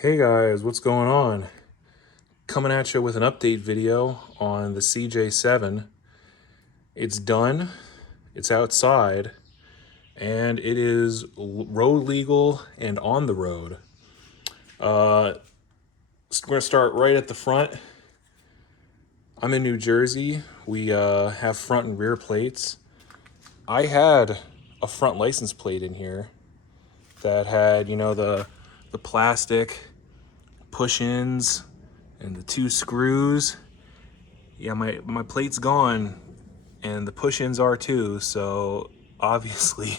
Hey guys, what's going on? Coming at you with an update video on the CJ7. It's done, it's outside, and it is road legal and on the road. We're gonna start right at the front. I'm in New Jersey. We have front and rear plates. I had a front license plate in here that had, the plastic push-ins and the two screws. Yeah, my plate's gone and the push-ins are too, so obviously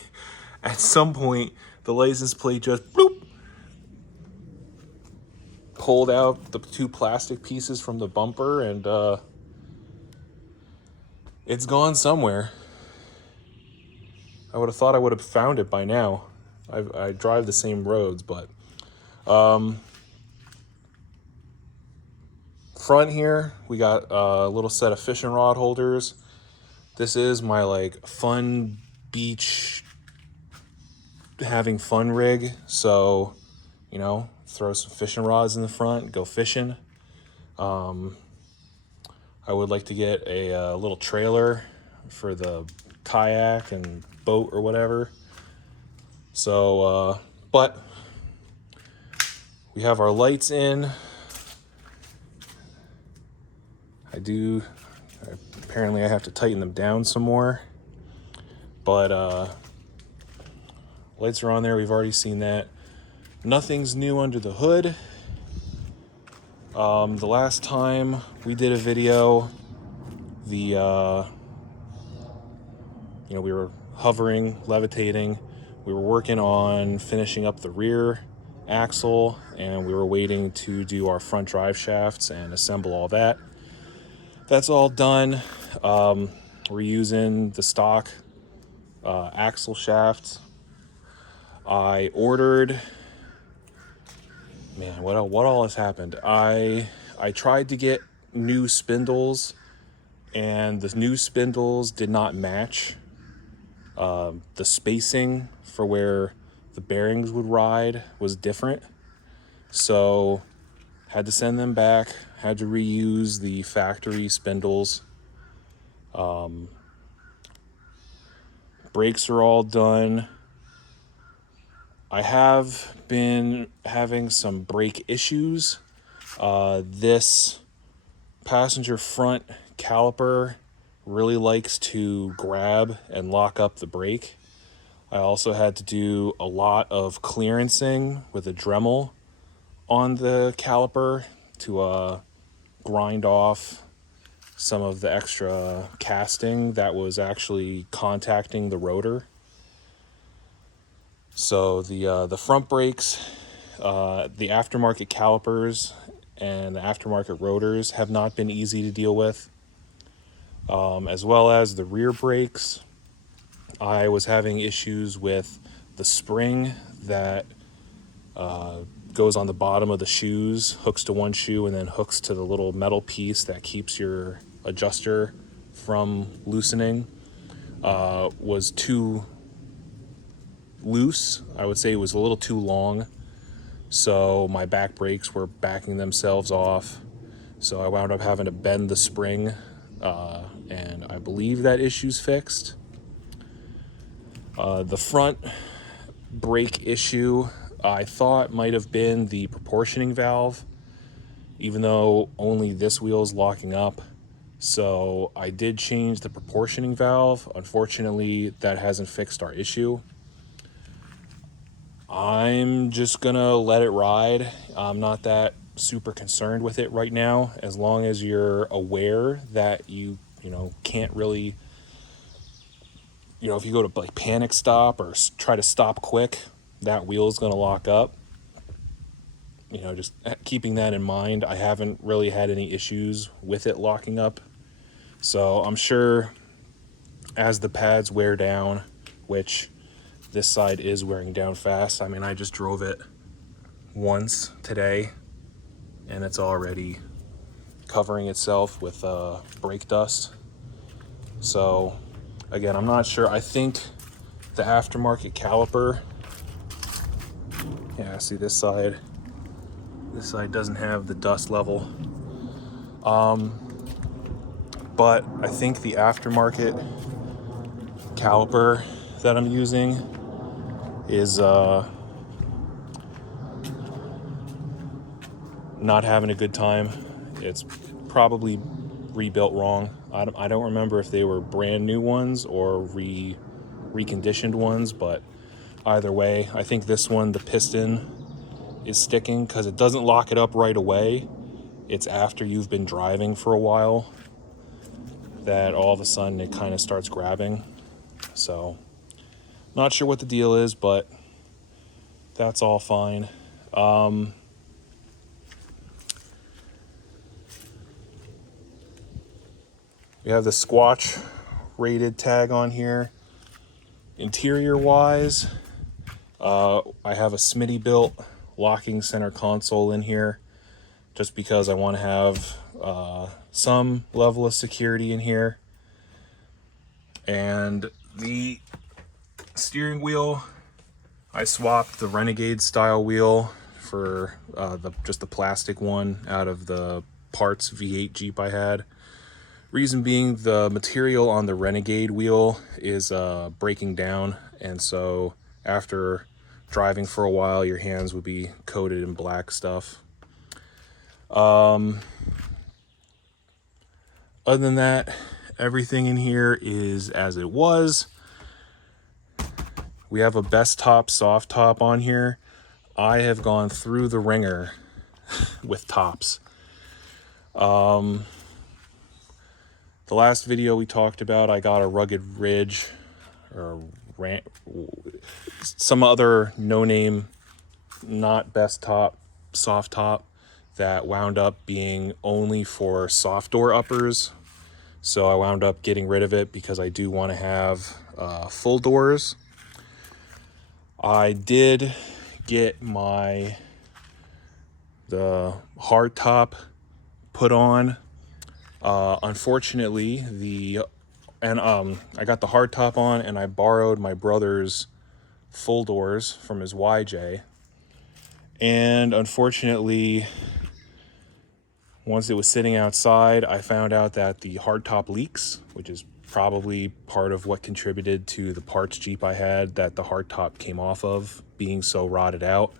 at some point the license plate just bloop, pulled out the two plastic pieces from the bumper and it's gone somewhere. I would have thought I would have found it by now. I drive the same roads, but front here we got a little set of fishing rod holders. This is my like fun beach having fun rig, so throw some fishing rods in the front, go fishing. I would like to get a little trailer for the kayak and boat or whatever. So but we have our lights in. Apparently I have to tighten them down some more, but lights are on there. We've already seen that. Nothing's new under the hood. The last time we did a video, we were hovering, levitating. We were working on finishing up the rear axle, and we were waiting to do our front drive shafts and assemble all that. That's all done. We're using the stock axle shafts. I ordered, man, what all has happened? I tried to get new spindles, and the new spindles did not match. The spacing for where the bearings would ride was different, so had to send them back. Had to reuse the factory spindles. Brakes are all done. I have been having some brake issues. This passenger front caliper really likes to grab and lock up the brake. I also had to do a lot of clearancing with a Dremel on the caliper to grind off some of the extra casting that was actually contacting the rotor. So the front brakes, the aftermarket calipers, and the aftermarket rotors have not been easy to deal with, as well as the rear brakes. I was having issues with the spring that goes on the bottom of the shoes, hooks to one shoe and then hooks to the little metal piece that keeps your adjuster from loosening, was too loose. I would say it was a little too long, so my back brakes were backing themselves off, so I wound up having to bend the spring, and I believe that issue's fixed. The front brake issue I thought might have been the proportioning valve, even though only this wheel is locking up. So I did change the proportioning valve. Unfortunately, that hasn't fixed our issue. I'm just gonna let it ride. I'm not that super concerned with it right now, as long as you're aware that you can't really, if you go to like panic stop or try to stop quick, that wheel is going to lock up. Just keeping that in mind. I haven't really had any issues with it locking up, so I'm sure as the pads wear down, which this side is wearing down fast. I mean, I just drove it once today and it's already covering itself with brake dust. So again, I'm not sure. I think the aftermarket caliper, yeah, see this side, This side doesn't have the dust level. But I think the aftermarket caliper that I'm using is not having a good time. It's probably rebuilt wrong. I don't remember if they were brand new ones or reconditioned ones, but either way, I think this one, the piston is sticking because it doesn't lock it up right away. It's after you've been driving for a while that all of a sudden it kind of starts grabbing. So not sure what the deal is, but that's all fine. We have the Squatch rated tag on here. Interior wise, I have a Smitty built locking center console in here just because I want to have some level of security in here. And the steering wheel, I swapped the Renegade style wheel for just the plastic one out of the parts V8 Jeep I had. Reason being, the material on the Renegade wheel is breaking down, and so after driving for a while, your hands would be coated in black stuff. Other than that, everything in here is as it was. We have a best top, soft top on here. I have gone through the ringer with tops. The last video we talked about, I got a Rugged Ridge or some other no-name, not best top, soft top that wound up being only for soft door uppers. So I wound up getting rid of it because I do want to have full doors. I did get the hard top put on. Unfortunately, I got the hard top on, and I borrowed my brother's full doors from his YJ. And unfortunately, once it was sitting outside, I found out that the hard top leaks, which is probably part of what contributed to the parts Jeep I had that the hard top came off of being so rotted out.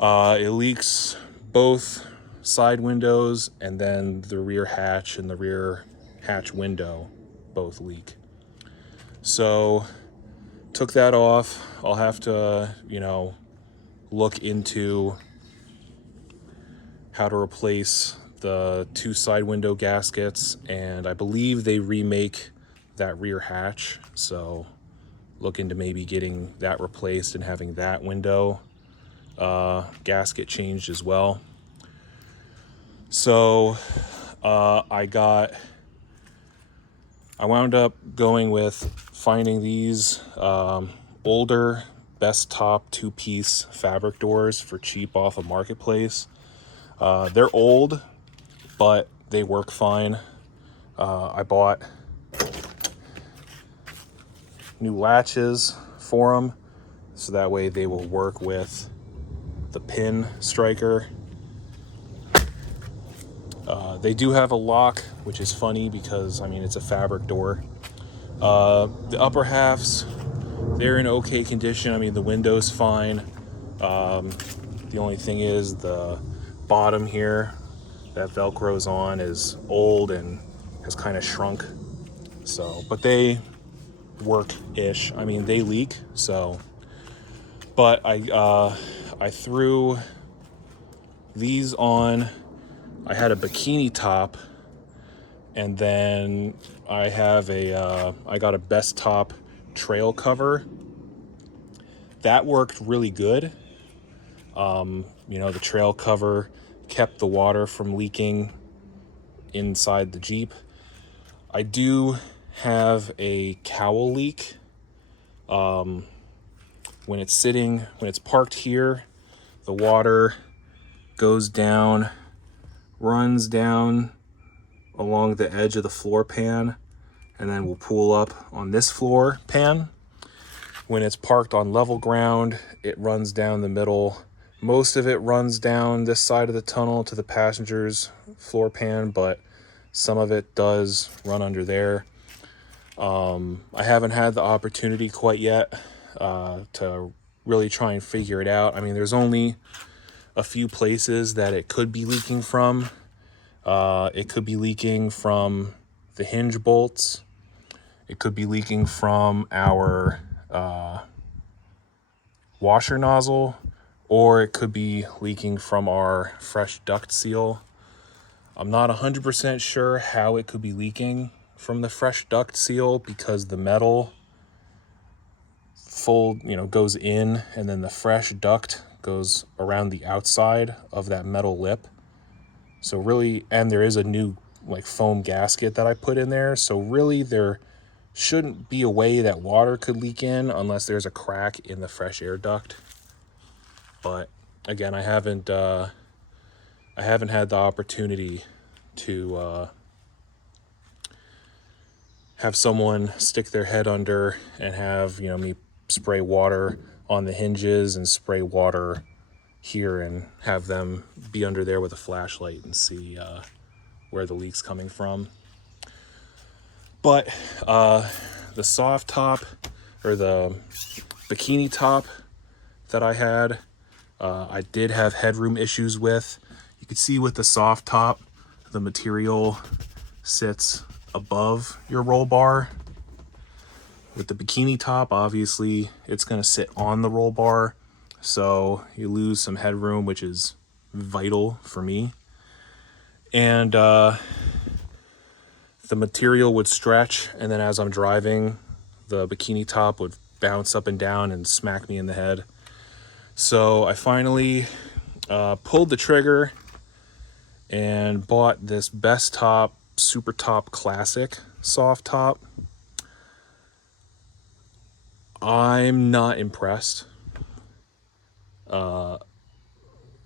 It leaks both side windows, and then the rear hatch and the rear hatch window both leak. So took that off. I'll have to, look into how to replace the two side window gaskets, and I believe they remake that rear hatch, so look into maybe getting that replaced and having that window gasket changed as well. So I wound up going with finding these older best top two-piece fabric doors for cheap off of Marketplace. They're old, but they work fine. I bought new latches for them, so that way they will work with the pin striker. They do have a lock, which is funny because, it's a fabric door. The upper halves, they're in okay condition. The window's fine. The only thing is the bottom here that Velcro's on is old and has kind of shrunk. So, but they work-ish. They leak, so. But I threw these on. I had a bikini top, and then I got a best top trail cover. That worked really good. The trail cover kept the water from leaking inside the Jeep. I do have a cowl leak. When it's parked here, the water goes down, runs down along the edge of the floor pan, and then will pool up on this floor pan. When it's parked on level ground, it runs down the middle, Most of it runs down this side of the tunnel to the passenger's floor pan, but some of it does run under there. I haven't had the opportunity quite yet to really try and figure it out. I mean, there's only a few places that it could be leaking from. It could be leaking from the hinge bolts. It could be leaking from our washer nozzle, or it could be leaking from our fresh duct seal. I'm not 100% sure how it could be leaking from the fresh duct seal, because the metal goes in, and then the fresh duct goes around the outside of that metal lip. So really, and there is a new like foam gasket that I put in there. So really there shouldn't be a way that water could leak in unless there's a crack in the fresh air duct. But again, I haven't had the opportunity to have someone stick their head under and have, me spray water on the hinges and spray water here and have them be under there with a flashlight and see where the leak's coming from. But the soft top, or the bikini top that I had, I did have headroom issues with. You can see with the soft top, the material sits above your roll bar. With the bikini top, obviously it's going to sit on the roll bar, so you lose some headroom, which is vital for me. And the material would stretch, and then as I'm driving, the bikini top would bounce up and down and smack me in the head. So I finally pulled the trigger and bought this Best Top Super Top Classic soft top. I'm not impressed.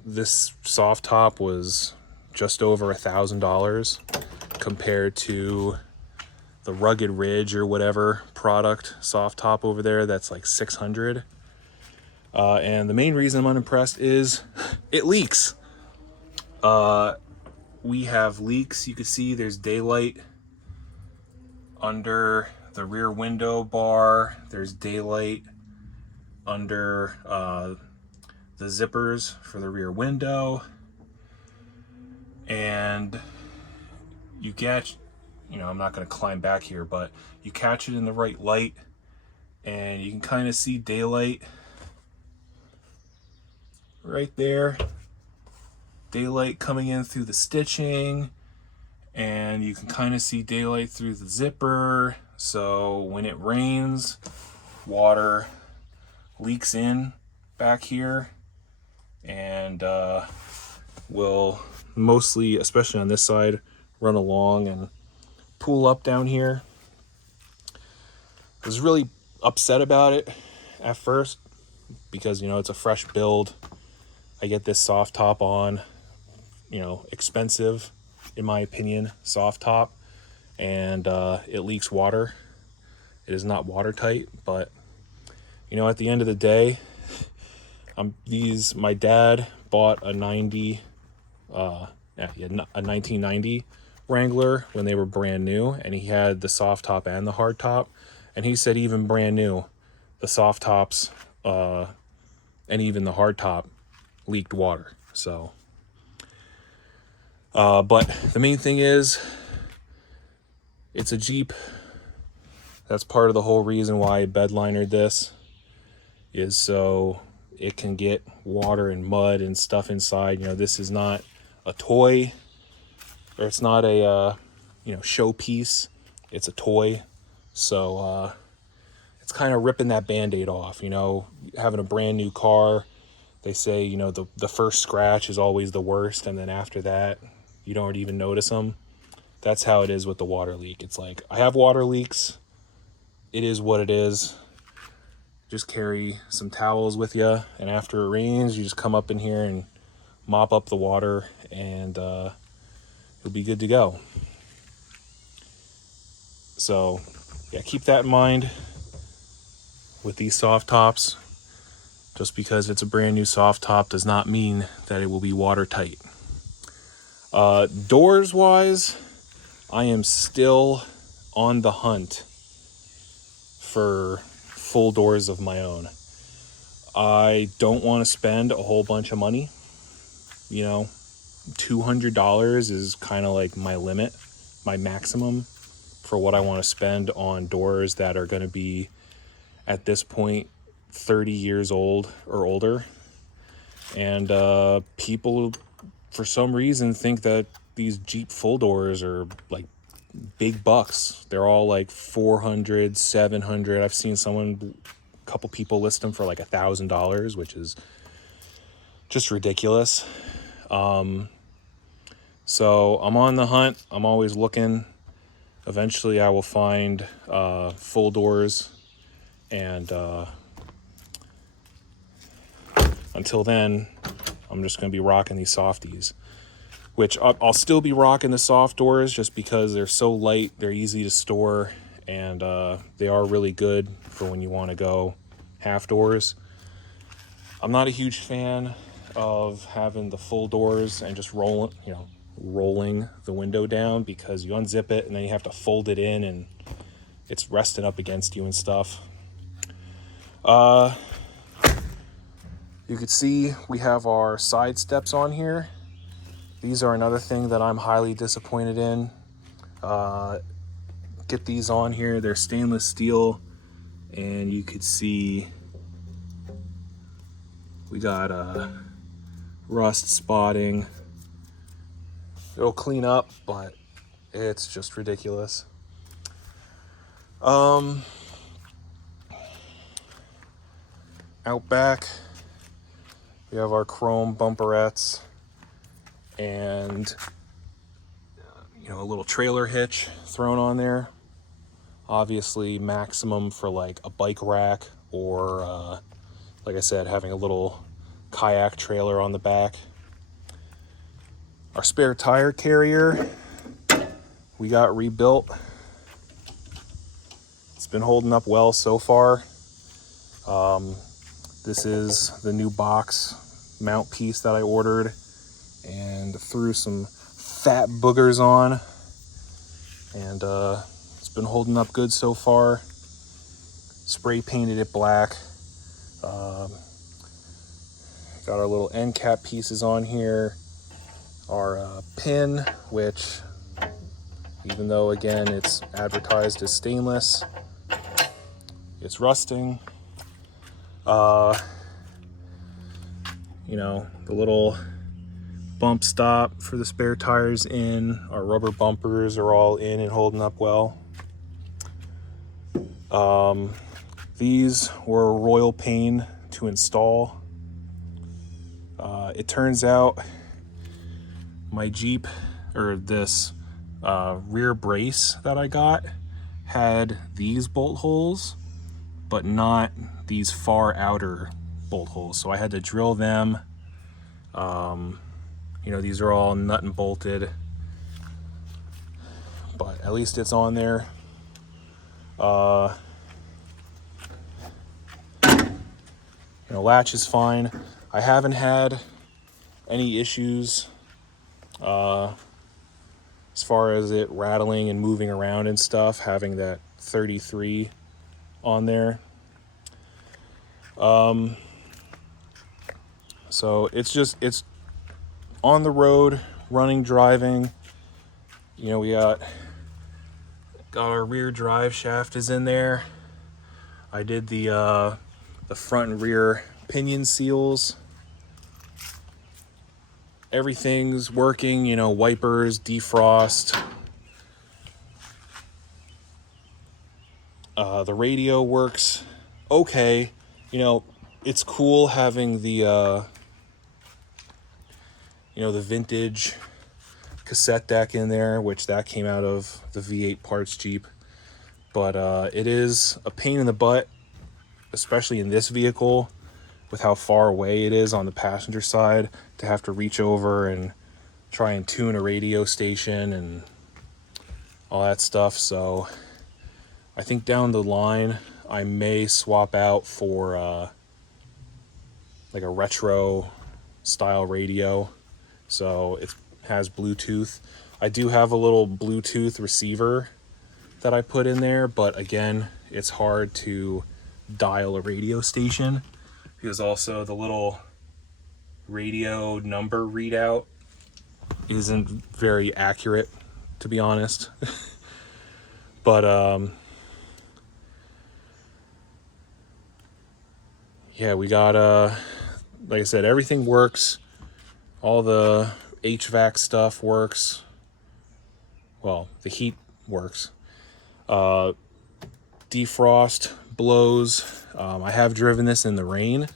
This soft top was just over $1,000 compared to the Rugged Ridge or whatever product soft top over there that's like $600. And the main reason I'm unimpressed is it leaks. We have leaks. You can see there's daylight under the rear window bar. There's daylight under the zippers for the rear window. And you get, I'm not going to climb back here, but you catch it in the right light and you can kind of see daylight right there. Daylight coming in through the stitching, and you can kind of see daylight through the zipper. So when it rains, water leaks in back here and will mostly, especially on this side, run along and pool up down here. I was really upset about it at first because, it's a fresh build. I get this soft top on, expensive, in my opinion, soft top, and it leaks water. It is not watertight, but, at the end of the day, my dad bought a 1990 Wrangler when they were brand new, and he had the soft top and the hard top, and he said even brand new, the soft tops and even the hard top leaked water. So but the main thing is it's a Jeep. That's part of the whole reason why I bedlinered this, is so it can get water and mud and stuff inside. This is not a toy, or it's not a showpiece. It's a toy. So it's kind of ripping that Band-Aid off. Having a brand new car, they say the first scratch is always the worst, and then after that you don't even notice them. That's how it is with the water leak. It's like, I have water leaks. It is what it is. Just carry some towels with you, and after it rains, you just come up in here and mop up the water, and it'll be good to go. So yeah, keep that in mind with these soft tops. Just because it's a brand new soft top does not mean that it will be watertight. Doors wise, I am still on the hunt for full doors of my own. I don't want to spend a whole bunch of money. You know, $200 is kind of like my limit, my maximum for what I want to spend on doors that are going to be, at this point, 30 years old or older. And people, for some reason, think that these Jeep full doors are like big bucks. They're all like 400, 700. I've seen a couple people list them for like $1,000, which is just ridiculous. So I'm on the hunt. I'm always looking. Eventually I will find full doors, and until then, I'm just going to be rocking these softies, which I'll still be rocking the soft doors just because they're so light, they're easy to store, and they are really good for when you want to go half doors. I'm not a huge fan of having the full doors and just rolling the window down, because you unzip it and then you have to fold it in and it's resting up against you and stuff. You could see we have our side steps on here. These are another thing that I'm highly disappointed in. Get these on here. They're stainless steel, and you could see we got rust spotting. It'll clean up, but it's just ridiculous. Out back, we have our chrome bumperettes and a little trailer hitch thrown on there. Obviously maximum for like a bike rack, or like I said, having a little kayak trailer on the back. Our spare tire carrier, we got rebuilt. It's been holding up well so far. This is the new box mount piece that I ordered and threw some fat boogers on, and it's been holding up good so far. Spray painted it black. Got our little end cap pieces on here. Our pin, which, even though again it's advertised as stainless, it's rusting. The little bump stop for the spare tires in. Our rubber bumpers are all in and holding up well. These were a royal pain to install. It turns out my Jeep, or this rear brace that I got, had these bolt holes, but not these far outer bolt holes. So I had to drill them. These are all nut and bolted, but at least it's on there. Latch is fine. I haven't had any issues as far as it rattling and moving around and stuff, having that 33 on there. So it's on the road, running, driving. We got our rear drive shaft is in there. I did the front and rear pinion seals. Everything's working, wipers, defrost. The radio works okay. It's cool having the the vintage cassette deck in there, which that came out of the V8 parts Jeep. But it is a pain in the butt, especially in this vehicle, with how far away it is on the passenger side, to have to reach over and try and tune a radio station and all that stuff. So I think down the line I may swap out for like a retro style radio, so it has Bluetooth. I do have a little Bluetooth receiver that I put in there, but again, it's hard to dial a radio station because also the little radio number readout isn't very accurate, to be honest. But yeah, we got like I said, everything works. All the HVAC stuff works. Well, the heat works. Defrost blows. I have driven this in the rain.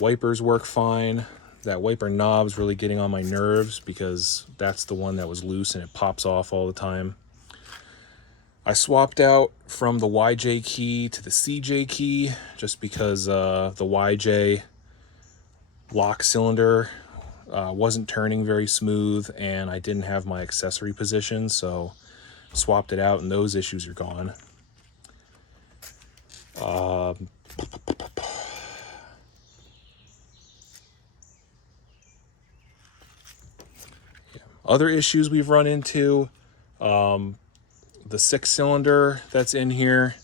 Wipers work fine. That wiper knob's really getting on my nerves because that's the one that was loose and it pops off all the time. I swapped out from the YJ key to the CJ key just because the YJ lock cylinder wasn't turning very smooth and I didn't have my accessory position, so swapped it out and those issues are gone. Other issues we've run into, the 6-cylinder that's in here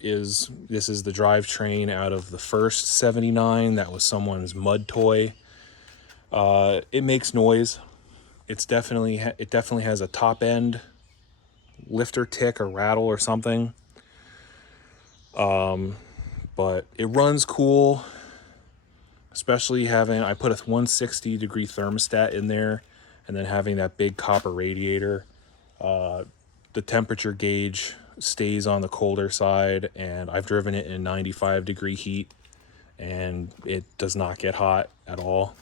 is the drivetrain out of the first 79 that was someone's mud toy. It makes noise. It definitely has a top end lifter tick or rattle or something. But it runs cool, especially I put a 160-degree thermostat in there and then having that big copper radiator. The temperature gauge stays on the colder side, and I've driven it in 95-degree heat and it does not get hot at all.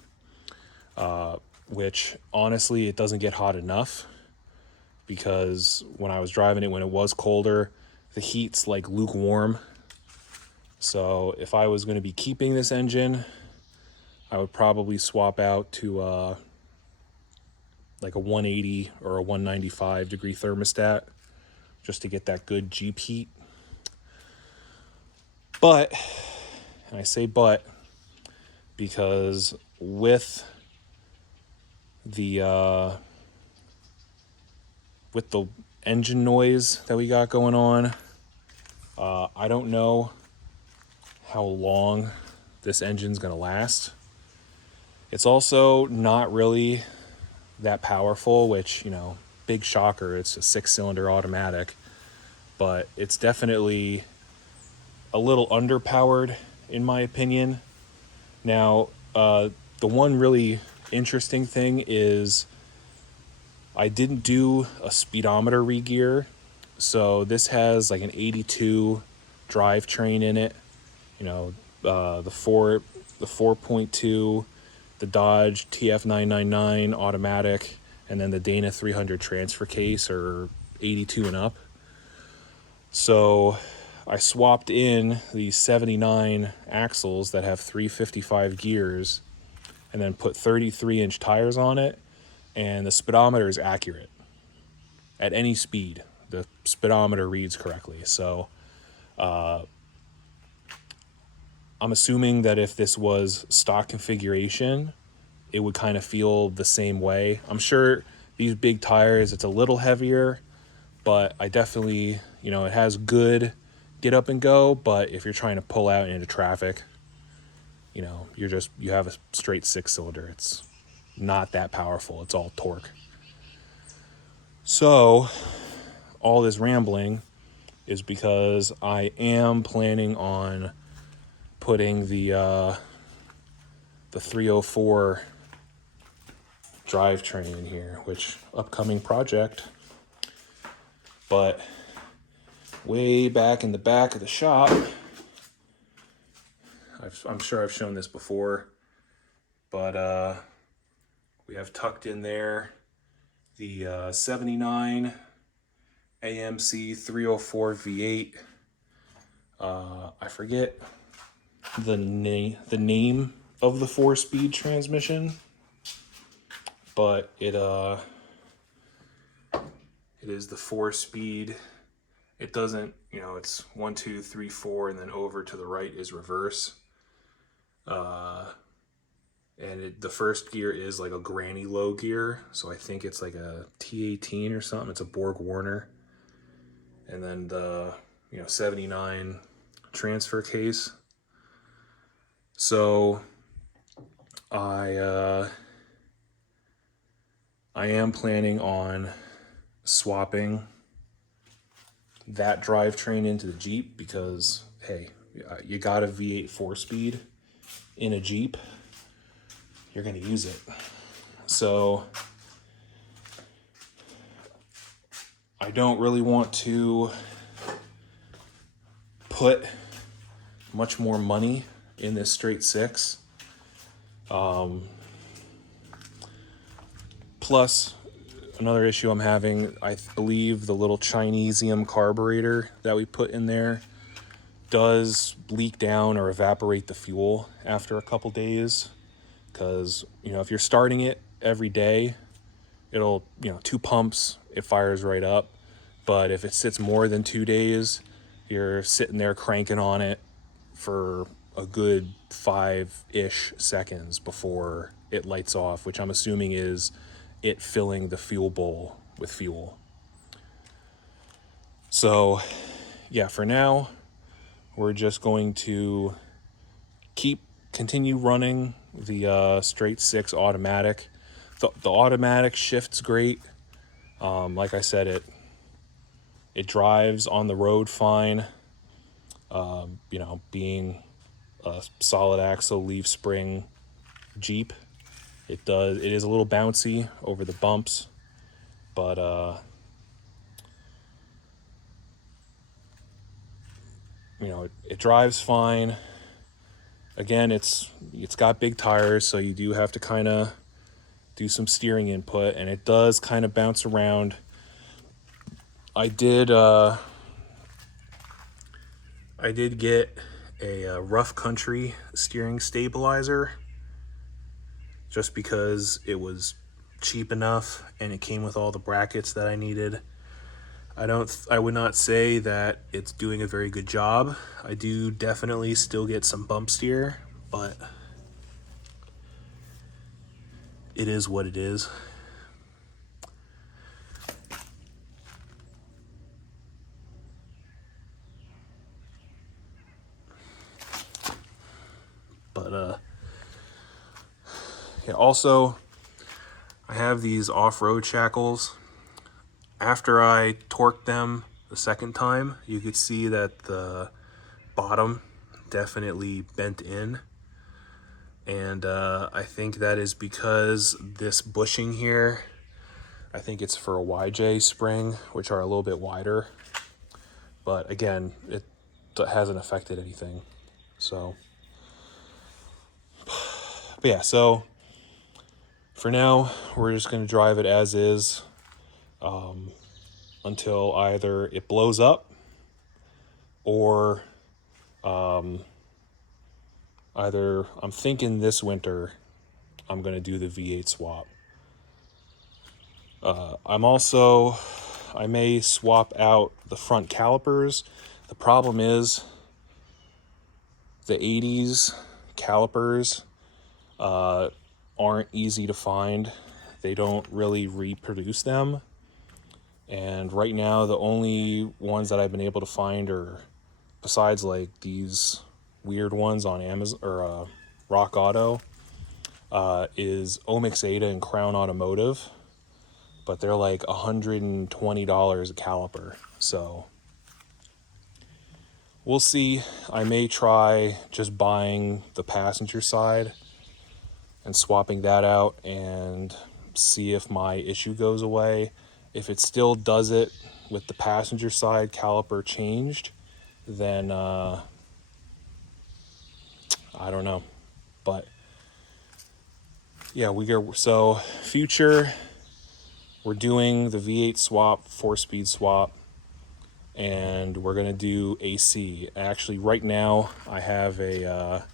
Which honestly, it doesn't get hot enough because when I was driving it when it was colder, the heat's like lukewarm. So if I was going to be keeping this engine, I would probably swap out to like a 180 or a 195-degree thermostat just to get that good Jeep heat. But, and I say but, because with the engine noise that we got going on, I don't know how long this engine's gonna last. It's also not really that powerful, which, you know, big shocker, it's a 6-cylinder automatic, but it's definitely a little underpowered in my opinion. Now, the one really interesting thing is I didn't do a speedometer regear, so this has like an 82 drivetrain in it. You know, the 4.2, the Dodge TF999 automatic, and then the Dana 300 transfer case are 82 and up. So I swapped in these 79 axles that have 355 gears and then put 33-inch tires on it, and the speedometer is accurate. At any speed, the speedometer reads correctly. So I'm assuming that if this was stock configuration, it would kind of feel the same way. I'm sure these big tires, it's a little heavier, but I definitely, you know, it has good get up and go, but if you're trying to pull out into traffic, you know, you have a straight 6-cylinder. It's not that powerful. It's all torque. So all this rambling is because I am planning on putting the 304 drivetrain in here, which upcoming project. But way back in the back of the shop, I'm sure I've shown this before, but we have tucked in there the 79 AMC 304 V8. I forget the name of the 4-speed transmission, but it is the 4-speed. It doesn't, you know, it's 1, 2, 3, 4, and then over to the right is reverse. And the first gear is like a granny low gear, so I think it's like a T18 or something. It's a Borg Warner. And then the 79 transfer case. So I am planning on swapping that drivetrain into the Jeep because, hey, you got a V8 4-speed in a Jeep, you're going to use it. So I don't really want to put much more money in this straight six. Plus, another issue I'm having, I believe the little Chinesium carburetor that we put in there does leak down or evaporate the fuel after a couple days. Because, if you're starting it every day, it'll, 2 pumps, it fires right up. But if it sits more than 2 days, you're sitting there cranking on it for a good 5-ish seconds before it lights off, which I'm assuming is it filling the fuel bowl with fuel. So, yeah, for now, we're just going to continue running the straight 6 automatic. The automatic shift's great. Like I said, it drives on the road fine. Being a solid axle leaf spring Jeep, it is a little bouncy over the bumps, but it drives fine. Again, it's got big tires, so you do have to kind of do some steering input, and it does kind of bounce around. I did get a rough country steering stabilizer just because it was cheap enough and it came with all the brackets that I needed. I would not say that it's doing a very good job. I do definitely still get some bump steer, but it is what it is. But yeah, also I have these off-road shackles. After I torqued them the second time, you could see that the bottom definitely bent in. And I think that is because this bushing here, I think it's for a YJ spring, which are a little bit wider. But again, it hasn't affected anything. So, but yeah, so for now, we're just going to drive it as is until either it blows up or either I'm thinking this winter I'm going to do the V8 swap. I may swap out the front calipers. The problem is the 80s calipers aren't easy to find. They don't really reproduce them. And right now, the only ones that I've been able to find are, besides like these weird ones on Amazon or Rock Auto, is Omg and Crown Automotive. But they're like $120 a caliper. So we'll see. I may try just buying the passenger side and swapping that out and see if my issue goes away. If it still does it with the passenger side caliper changed, then I don't know. But yeah, so future, we're doing the V8 swap, 4-speed swap, and we're gonna do AC. Actually, right now I have a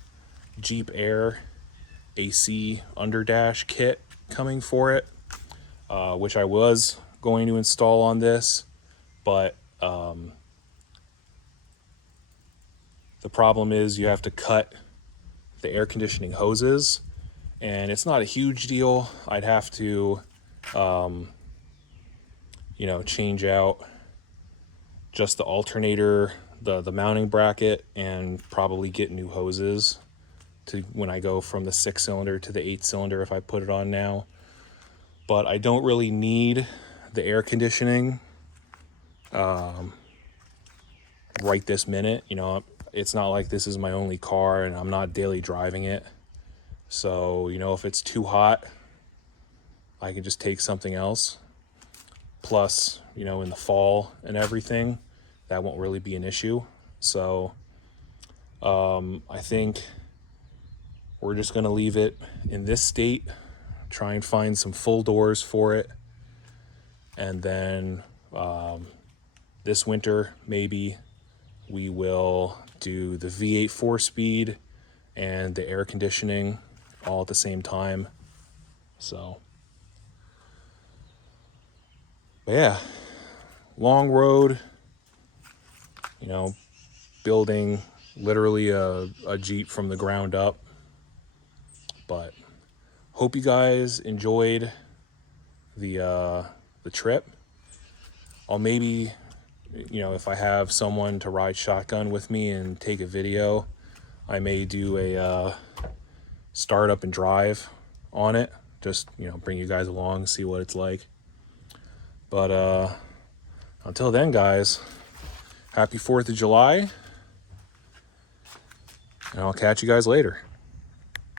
Jeep Air AC underdash kit coming for it, which I was going to install on this, but the problem is you have to cut the air conditioning hoses, and it's not a huge deal. I'd have to, you know, change out just the alternator, the mounting bracket, and probably get new hoses to when I go from the 6-cylinder to the 8-cylinder if I put it on now. But I don't really need the air conditioning right this minute. You know, it's not like this is my only car and I'm not daily driving it. So, you know, if it's too hot, I can just take something else. Plus, you know, in the fall and everything, that won't really be an issue. So I think we're just going to leave it in this state, try and find some full doors for it. And then this winter, maybe we will do the V8 4-speed and the air conditioning all at the same time. So, but yeah, long road, you know, building literally a Jeep from the ground up. But hope you guys enjoyed the trip. I'll maybe, you know, if I have someone to ride shotgun with me and take a video, I may do a start up and drive on it. Just, you know, bring you guys along, see what it's like. But until then, guys, happy 4th of July, and I'll catch you guys later.